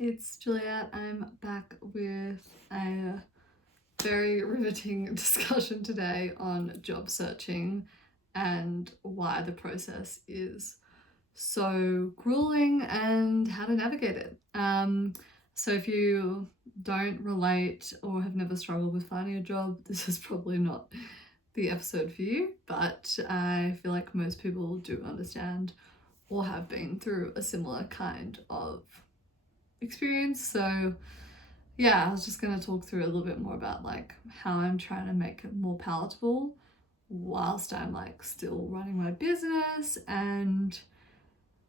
It's Juliet. I'm back with a very riveting discussion today on job searching and why the process is so grueling and how to navigate it. So if you don't relate or have never struggled with finding a job, this is probably not the episode for you, but I feel like most people do understand or have been through a similar kind of experience. So yeah, I was just going to talk through a little bit more about like how I'm trying to make it more palatable whilst I'm like still running my business, and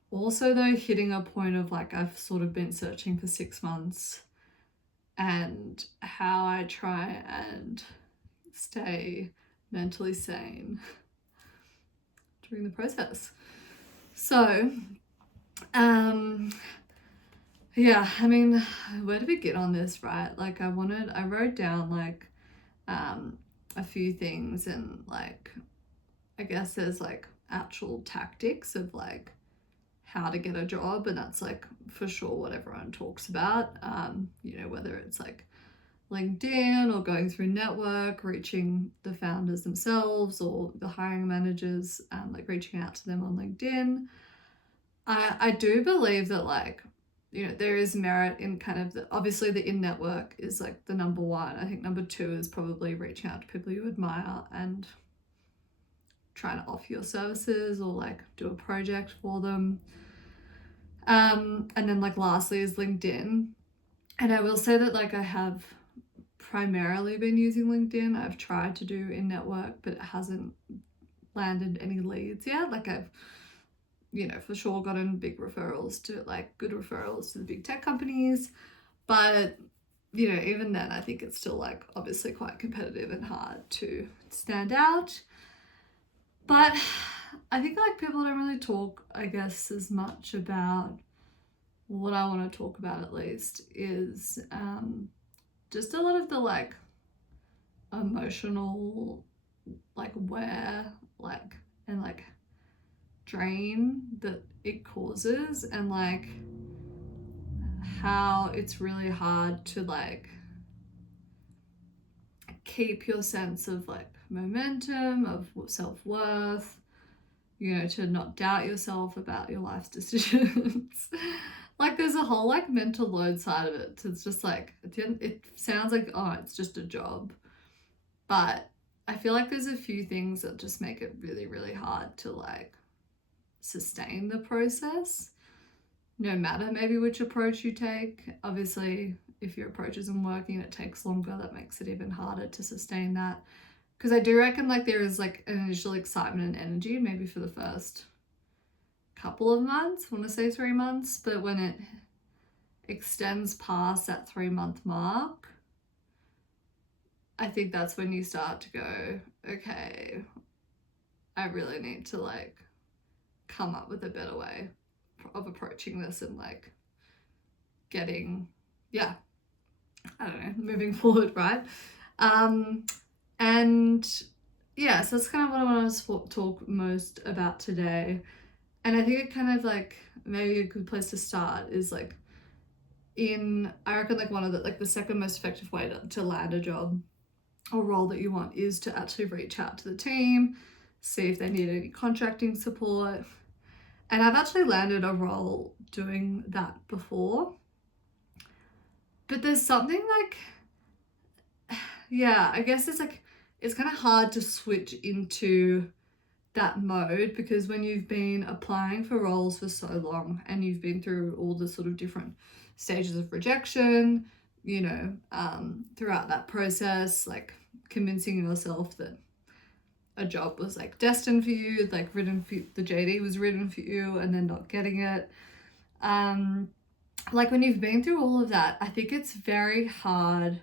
also though hitting a point of like I've sort of been searching for 6 months, and how I try and stay mentally sane during the process. So yeah, I mean, where to begin on this, right? Like I wrote down like a few things, and like I guess there's like actual tactics of like how to get a job, and that's like for sure what everyone talks about. Whether it's like LinkedIn or going through network, reaching the founders themselves or the hiring managers, like reaching out to them on LinkedIn. I do believe that like, there is merit in kind of obviously the in-network is like the number one. I think number two is probably reaching out to people you admire and trying to offer your services or like do a project for them. And then like lastly is LinkedIn. And I will say that like I have primarily been using LinkedIn. I've tried to do in-network, but it hasn't landed any leads yet. Like I've for sure gotten big referrals to like good referrals to the big tech companies. But, even then, I think it's still like obviously quite competitive and hard to stand out. But I think like people don't really talk, I guess, as much about what I want to talk about at least is just a lot of the like emotional like wear like and like drain that it causes, and like how it's really hard to like keep your sense of like momentum, of self-worth, to not doubt yourself about your life's decisions. Like there's a whole like mental load side of it. It's just like it sounds like, oh, it's just a job, but I feel like there's a few things that just make it really, really hard to like sustain the process, no matter maybe which approach you take. Obviously, if your approach isn't working, it takes longer. That makes it even harder to sustain that. Because I do reckon like there is like an initial excitement and energy, maybe for the first couple of months. I want to say 3 months, but when it extends past that 3-month mark, I think that's when you start to go, okay, I really need to like come up with a better way of approaching this and like getting, I don't know, moving forward, right? And yeah, so that's kind of what I want to talk most about today. And I think it kind of like maybe a good place to start is like I reckon like one of the second most effective way to land a job or role that you want is to actually reach out to the team, see if they need any contracting support. And I've actually landed a role doing that before. But there's something like, I guess it's kind of hard to switch into that mode, because when you've been applying for roles for so long and you've been through all the sort of different stages of rejection, throughout that process, like convincing yourself that a job was like destined for you, like written for you, the JD was written for you, and then not getting it. Like when you've been through all of that, I think it's very hard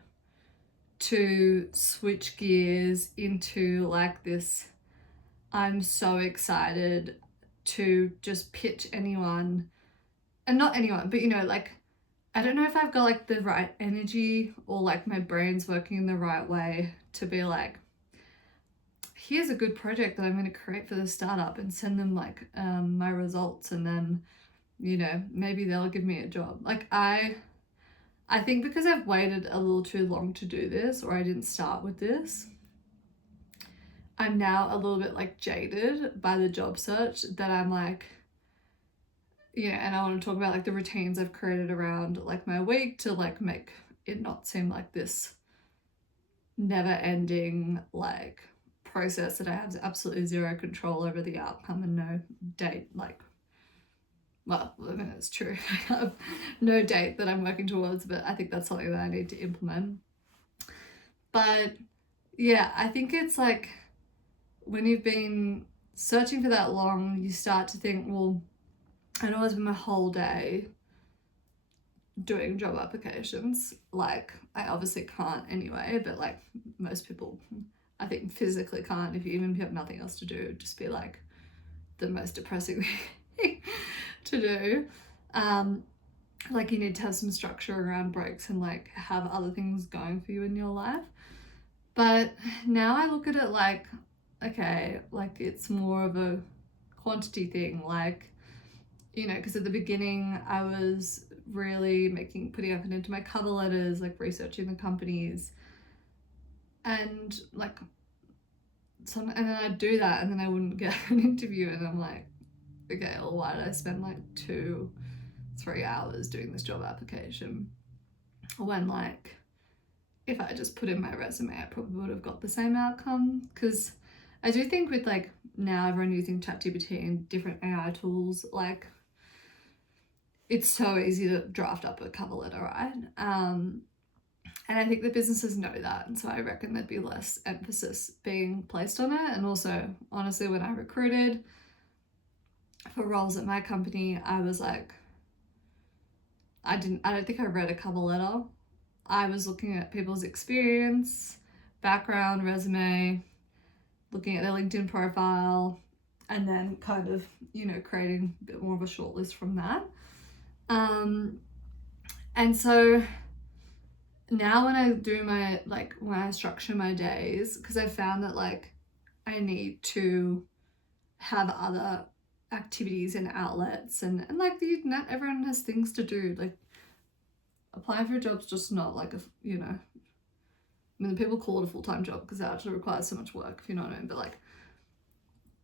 to switch gears into like this, I'm so excited to just pitch anyone, and not anyone, but like, I don't know if I've got like the right energy or like my brain's working in the right way to be like, here's a good project that I'm going to create for the startup and send them my results, and then maybe they'll give me a job. Like I I think because I've waited a little too long to do this, or I didn't start with this, I'm now a little bit like jaded by the job search, that I'm like, and I want to talk about like the routines I've created around like my week to like make it not seem like this never ending like process that I have absolutely zero control over the outcome and no date, like, well, I mean, it's true. I have no date that I'm working towards, but I think that's something that I need to implement. But yeah, I think it's like when you've been searching for that long, you start to think, well, I know it's been my whole day doing job applications. Like, I obviously can't anyway, but like most people, I think physically can't. If you have nothing else to do, it'd just be like the most depressing thing to do. Like, you need to have some structure around breaks and like have other things going for you in your life. But now I look at it like, okay, like it's more of a quantity thing. Like, because at the beginning I was really putting effort into my cover letters, like researching the companies, and like and then I'd do that and then I wouldn't get an interview, and I'm like, okay, well, why did I spend like 2-3 hours doing this job application when like if I just put in my resume I probably would have got the same outcome? Because I do think with like now everyone using ChatGPT and different AI tools, like it's so easy to draft up a cover letter, right? And I think the businesses know that, and so I reckon there'd be less emphasis being placed on it. And also, honestly, when I recruited for roles at my company, I was like, I don't think I read a cover letter. I was looking at people's experience, background, resume, looking at their LinkedIn profile, and then kind of, creating a bit more of a shortlist from that. And so now when I do when I structure my days, because I found that like I need to have other activities and outlets, and like not everyone has things to do. Like, applying for a job's just not like I mean, people call it a full-time job because it actually requires so much work, if you know what I mean. But like,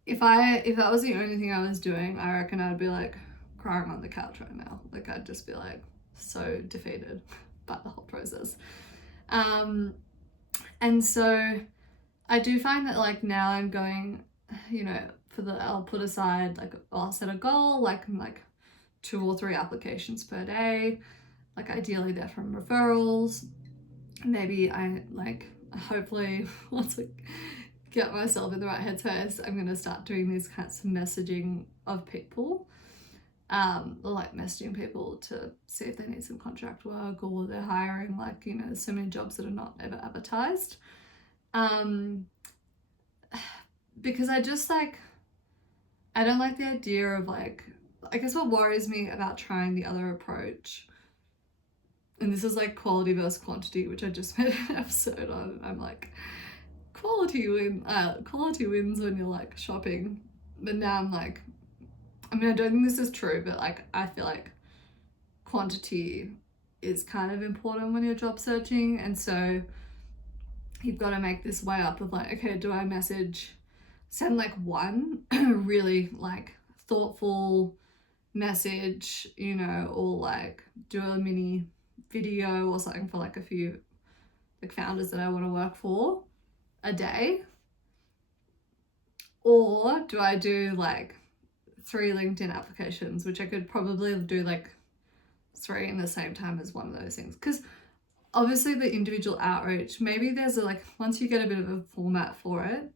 if that was the only thing I was doing, I reckon I'd be like crying on the couch right now. Like, I'd just be like so defeated by the whole process. And so I do find that like now I'm going, I'll put aside like, I'll set a goal, like 2 or 3 applications per day. Like, ideally they're from referrals. Maybe I like, hopefully once I get myself in the right headspace, I'm going to start doing these kinds of messaging of people. Like messaging people to see if they need some contract work, or they're hiring, like, there's so many jobs that are not ever advertised. Because I just like, I don't like the idea of like, I guess what worries me about trying the other approach, and this is like quality versus quantity, which I just made an episode on. I'm like, quality wins when you're like shopping. But now I'm like, I mean, I don't think this is true, but like, I feel like quantity is kind of important when you're job searching. And so you've got to make this way up of like, okay, do I send like one really like thoughtful message, or like do a mini video or something for like a few like founders that I want to work for a day? Or do I do like 3 LinkedIn applications, which I could probably do like 3 in the same time as one of those things? Because obviously the individual outreach, maybe there's once you get a bit of a format for it,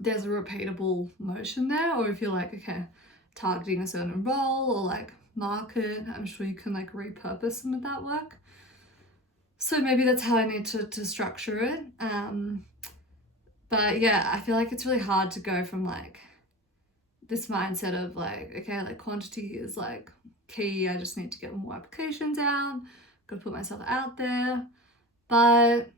there's a repeatable motion there. Or if you're like, okay, targeting a certain role or like market, I'm sure you can like repurpose some of that work. So maybe that's how I need to structure it. But yeah, I feel like it's really hard to go from like this mindset of like, okay, like quantity is like key, I just need to get more applications out, gotta put myself out there. But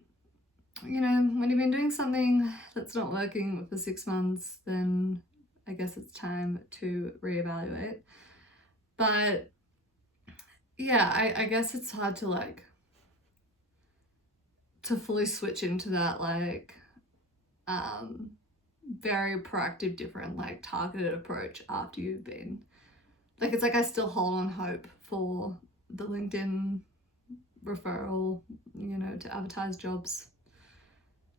when you've been doing something that's not working for 6 months, then I guess it's time to reevaluate. But yeah, I guess it's hard to like to fully switch into that like um very proactive, different, like targeted approach after you've been like, it's like I still hold on hope for the LinkedIn referral, to advertise jobs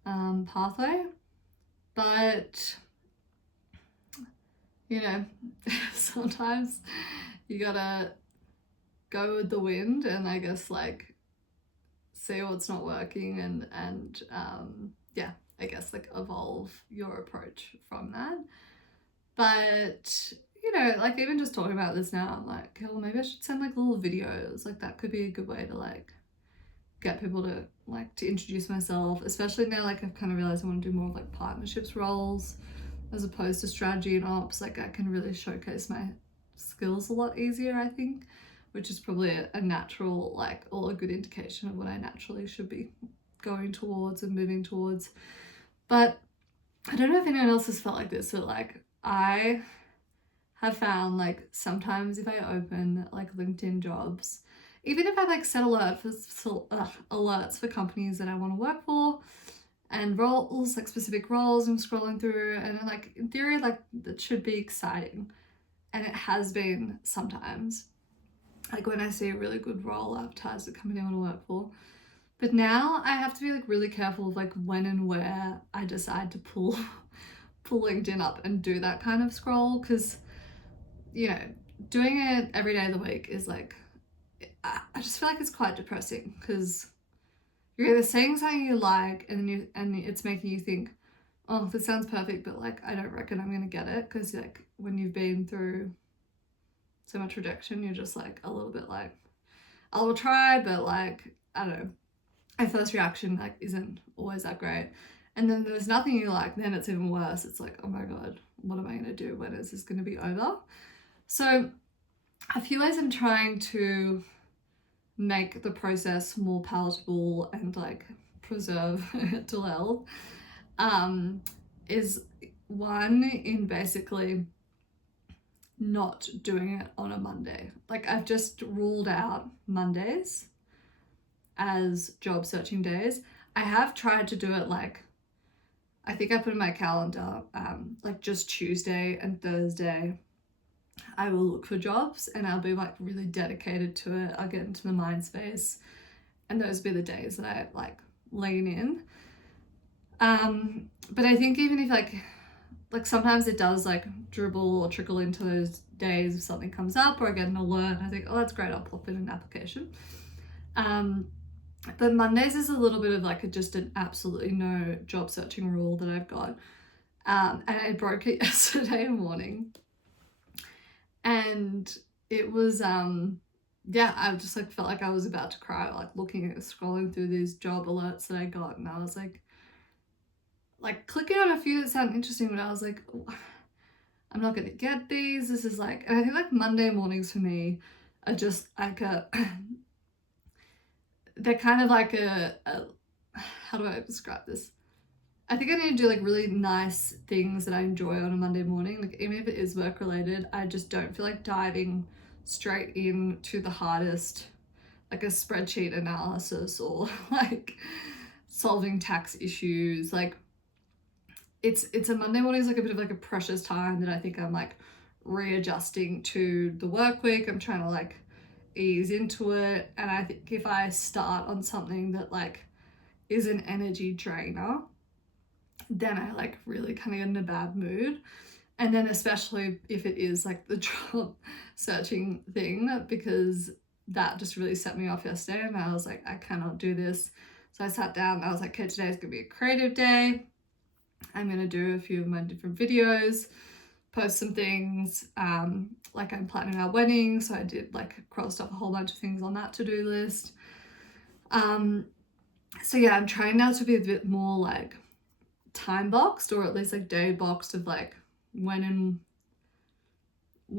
pathway. But, sometimes you gotta go with the wind and I guess like see what's not working and yeah, I guess like evolve your approach from that. But like even just talking about this now, I'm like, okay, well maybe I should send like little videos. Like that could be a good way to like get people to like to introduce myself, especially now like I've kind of realized I want to do more of like partnerships roles as opposed to strategy and ops. Like I can really showcase my skills a lot easier, I think, which is probably a natural like or a good indication of what I naturally should be going towards and moving towards. But I don't know if anyone else has felt like this, but like I have found like sometimes if I open like LinkedIn jobs, even if I like set alerts for companies that I want to work for and roles, like specific roles I'm scrolling through, and like in theory like that should be exciting, and it has been sometimes, like when I see a really good role advertised at a company I want to work for. But now I have to be like really careful of like when and where I decide to pull pull LinkedIn up and do that kind of scroll, because doing it every day of the week is like, I just feel like it's quite depressing because you're either saying something you like and it's making you think, oh, this sounds perfect, but like I don't reckon I'm gonna get it, because like when you've been through so much rejection, you're just like a little bit like, I will try, but like I don't know, my first reaction like isn't always that great. And then there's nothing you like, then it's even worse. It's like, oh my god, what am I gonna do? When is this gonna be over? So a few ways I'm trying to make the process more palatable and like preserve mental health is one in basically not doing it on a Monday. Like I've just ruled out Mondays as job searching days. I have tried to do it like, I think I put in my calendar like just Tuesday and Thursday I will look for jobs and I'll be like really dedicated to it. I'll get into the mind space and those will be the days that I like lean in. But I think even if like sometimes it does like dribble or trickle into those days if something comes up or I get an alert and I think, oh, that's great, I'll pop in an application. But Mondays is a little bit of like just an absolutely no job searching rule that I've got. And I broke it yesterday morning. And it was yeah, I just like felt like I was about to cry, like looking at scrolling through these job alerts that I got, and I was like clicking on a few that sound interesting, but I was like, oh, I'm not gonna get these. This is like, and I think like Monday mornings for me are just like they're kind of like a how do I describe this? I think I need to do like really nice things that I enjoy on a Monday morning. Like even if it is work related, I just don't feel like diving straight into the hardest, like a spreadsheet analysis or like solving tax issues. Like it's a Monday morning is like a bit of like a precious time that I think I'm like readjusting to the work week. I'm trying to like ease into it. And I think if I start on something that like is an energy drainer, then I like really kind of get in a bad mood. And then especially if it is like the job searching thing, because that just really set me off yesterday and I was like, I cannot do this. So I sat down and I was like, okay, today's gonna be a creative day. I'm gonna do a few of my different videos, post some things, like I'm planning our wedding, so I did like crossed off a whole bunch of things on that to-do list. So yeah, I'm trying now to be a bit more like time boxed, or at least like day boxed of like when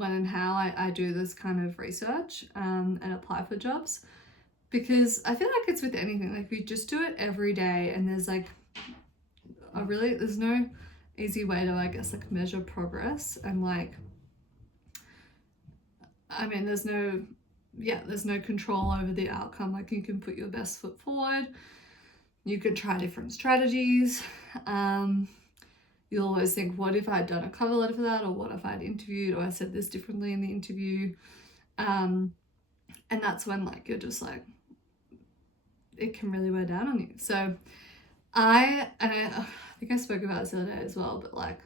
and how I do this kind of research and apply for jobs, because I feel like it's with anything, like we just do it every day and there's like there's no easy way to I guess like measure progress, and like I mean there's no there's no control over the outcome. Like, you can put your best foot forward, you can try different strategies. You'll always think, what if I'd done a cover letter for that, or what if I'd interviewed, or I said this differently in the interview. And that's when, like, you're just like, it can really wear down on you. So I think I spoke about this the other day as well, but like,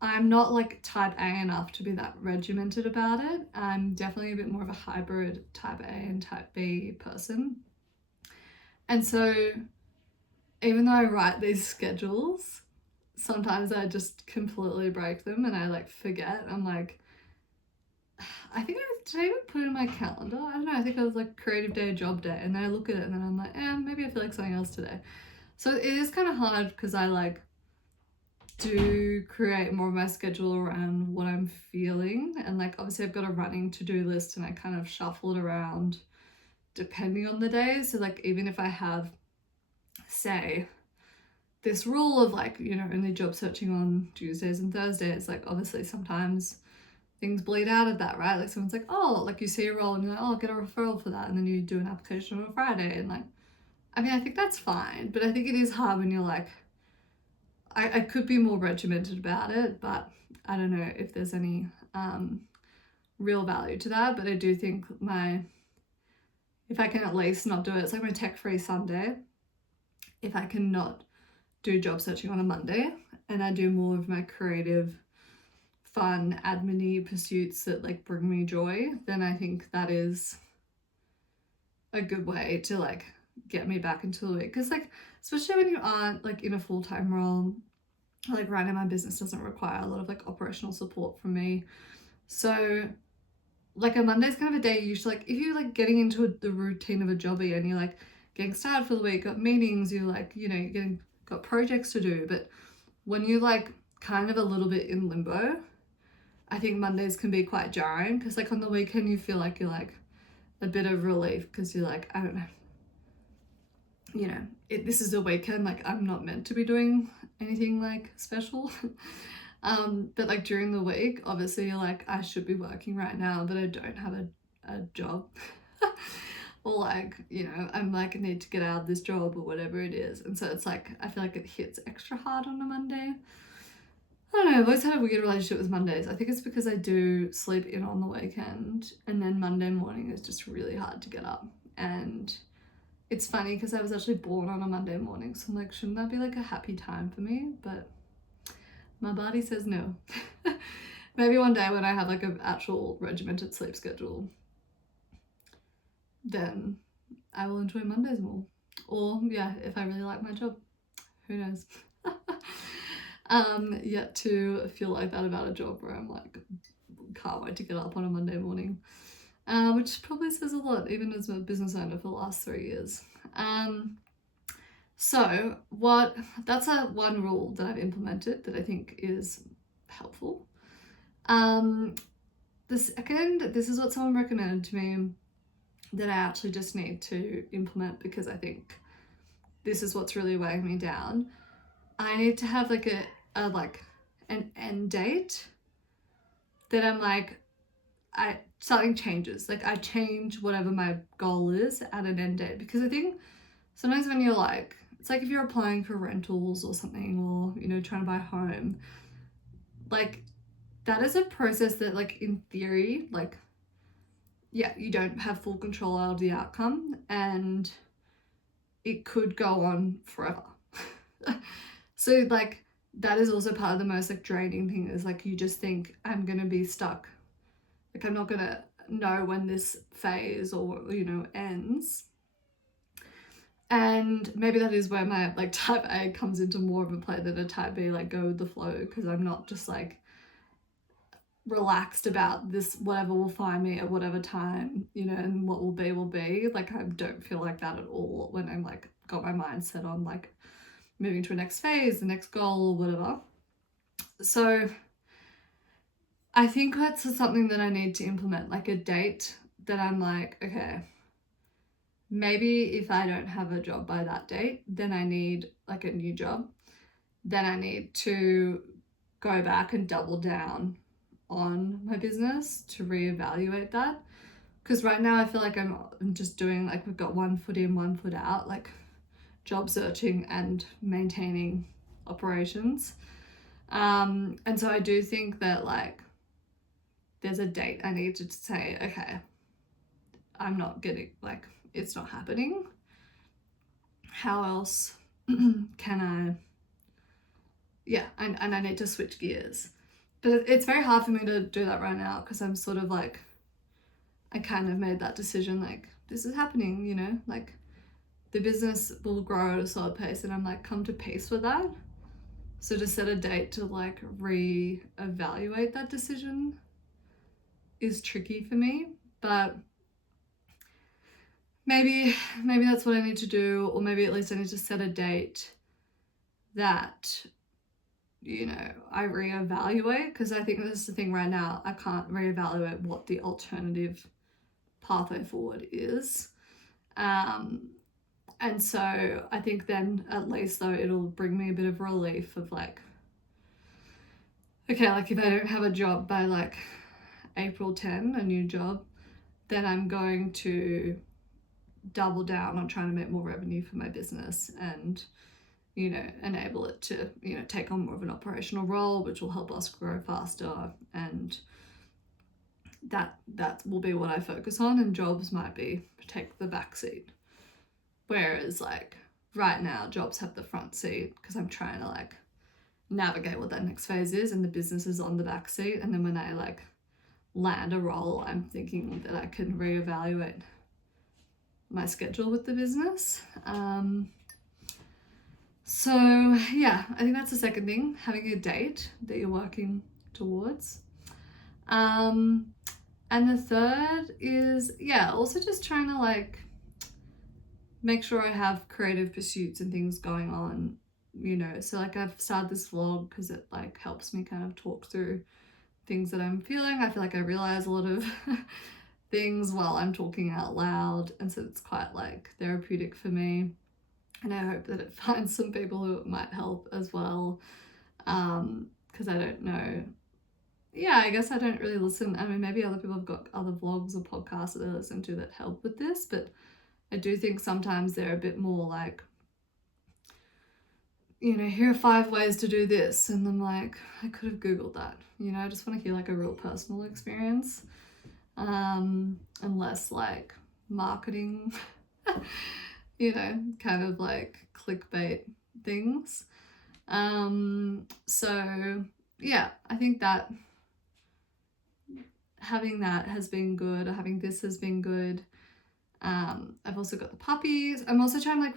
I'm not like type A enough to be that regimented about it. I'm definitely a bit more of a hybrid type A and type B person. And so even though I write these schedules, sometimes I just completely break them and I like forget. I'm like, did I even put it in my calendar? I don't know. I think I was like creative day, job day. And then I look at it and then I'm like, maybe I feel like something else today. So it is kind of hard because I like do create more of my schedule around what I'm feeling. And like, obviously I've got a running to-do list and I kind of shuffle it around depending on the day. So like, even if I have, say, this rule of like, only job searching on Tuesdays and Thursdays, like obviously sometimes things bleed out of that, right? Like someone's like, oh, like you see a role and you're like, oh, I'll get a referral for that. And then you do an application on a Friday. And like, I mean, I think that's fine, but I think it is hard when you're like, I could be more regimented about it, but I don't know if there's any real value to that. But I do think if I can at least not do it, it's like my tech-free Sunday. If I can not do job searching on a Monday and I do more of my creative, fun, admin-y pursuits that like bring me joy, then I think that is a good way to like get me back into the week. Because like, especially when you aren't like in a full-time role, like right now my business doesn't require a lot of like operational support from me. So like a Monday's kind of a day you should like, if you're like getting into the routine of a jobby and you're like getting started for the week, got meetings, you're like, you're got projects to do. But when you like kind of a little bit in limbo, I think Mondays can be quite jarring because like on the weekend you feel like you're like a bit of relief because you're like, I don't know, this is a weekend, like I'm not meant to be doing anything like special. But like during the week, obviously you're like, I should be working right now, but I don't have a job. Or like, I'm like, I need to get out of this job or whatever it is. And so it's like, I feel like it hits extra hard on a Monday. I don't know, I've always had a weird relationship with Mondays. I think it's because I do sleep in on the weekend and then Monday morning is just really hard to get up. And it's funny because I was actually born on a Monday morning, so I'm like, shouldn't that be like a happy time for me? But my body says no. Maybe one day when I have like an actual regimented sleep schedule, then I will enjoy Mondays more. Or yeah, if I really like my job, who knows? Yet to feel like that about a job where I'm like, can't wait to get up on a Monday morning. Which probably says a lot, even as a business owner for the last 3 years. So that's one rule that I've implemented that I think is helpful. The second, this is what someone recommended to me that I actually just need to implement because I think this is what's really weighing me down. I need to have like an end date that I'm like, something changes. Like I change whatever my goal is at an end date, because I think sometimes when you're like, it's like if you're applying for rentals or something, or trying to buy a home, like that is a process that like in theory, like you don't have full control out of the outcome and it could go on forever. So like that is also part of the most like draining thing, is like you just think I'm gonna be stuck. Like I'm not gonna know when this phase or ends. And maybe that is where my like type A comes into more of a play than a type B, like go with the flow, because I'm not just like relaxed about this, whatever will find me at whatever time, and what will be. Like I don't feel like that at all when I'm like got my mind set on like moving to a next phase, the next goal or whatever. So I think that's something that I need to implement, like a date that I'm like, okay, maybe if I don't have a job by that date, then I need like a new job. Then I need to go back and double down on my business to reevaluate that. because right now I feel like I'm just doing like, we've got one foot in, one foot out, like job searching and maintaining operations. And so I do think that like there's a date I need to say, okay, I'm not getting, like, it's not happening. How else can I, yeah, and I need to switch gears. But it's very hard for me to do that right now because I'm sort of like, I kind of made that decision, like, this is happening, you know, like the business will grow at a slower pace, and I'm like, come to peace with that. So to set a date to like re-evaluate that decision is tricky for me, but maybe that's what I need to do, or maybe at least I need to set a date that, you know, I reevaluate, because I think this is the thing right now, I can't reevaluate what the alternative pathway forward is. And so I think then at least though it'll bring me a bit of relief of like, okay, like if I don't have a job by like April 10, a new job, then I'm going to double down on trying to make more revenue for my business and, you know, enable it to, you know, take on more of an operational role, which will help us grow faster. And that will be what I focus on, and jobs might be take the back seat. Whereas like right now, jobs have the front seat because I'm trying to like navigate what that next phase is, and the business is on the back seat. And then when I like land a role, I'm thinking that I can reevaluate my schedule with the business. So yeah, I think that's the second thing, having a date that you're working towards. And the third is, yeah, also just trying to like make sure I have creative pursuits and things going on, you know. So like I've started this vlog because it like helps me kind of talk through things that I'm feeling. I feel like I realize a lot of things while I'm talking out loud, and so it's quite like therapeutic for me, and I hope that it finds some people who it might help as well, because I don't know, yeah, I guess I don't really listen. I mean, maybe other people have got other vlogs or podcasts that they listen to that help with this, but I do think sometimes they're a bit more like, you know, here are 5 ways to do this, and I'm like, I could have googled that, you know. I just want to hear like a real personal experience, and less like marketing you know, kind of like clickbait things. So yeah, I think that having that has been good, having this has been good. I've also got the puppies. I'm also trying to like